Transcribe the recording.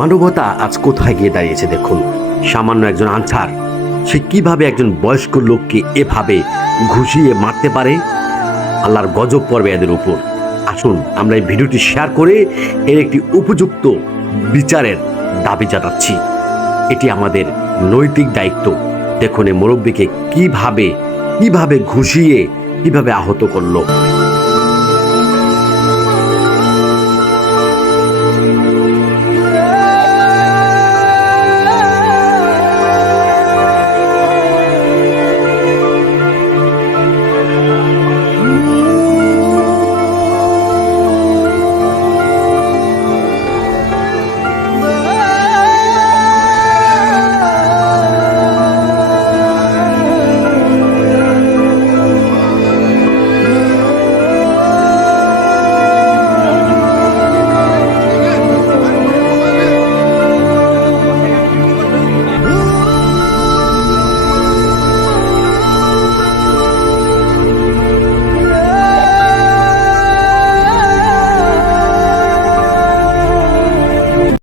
মানবতা আজ কোথায় গিয়ে দাঁড়িয়েছে দেখুন। সামান্য একজন আনসার সে কিভাবে একজন বয়স্ক লোককে এভাবে ঘুষিয়ে মারতে পারে। আল্লাহর গজব পড়বে এদের উপর। আসুন আমরা এই ভিডিওটি শেয়ার করে এর একটি উপযুক্ত বিচারের দাবি জানাচ্ছি। এটি আমাদের নৈতিক দায়িত্ব। দেখুন এই মুরব্বীকে কিভাবে ঘুষিয়ে কিভাবে আহত করলো।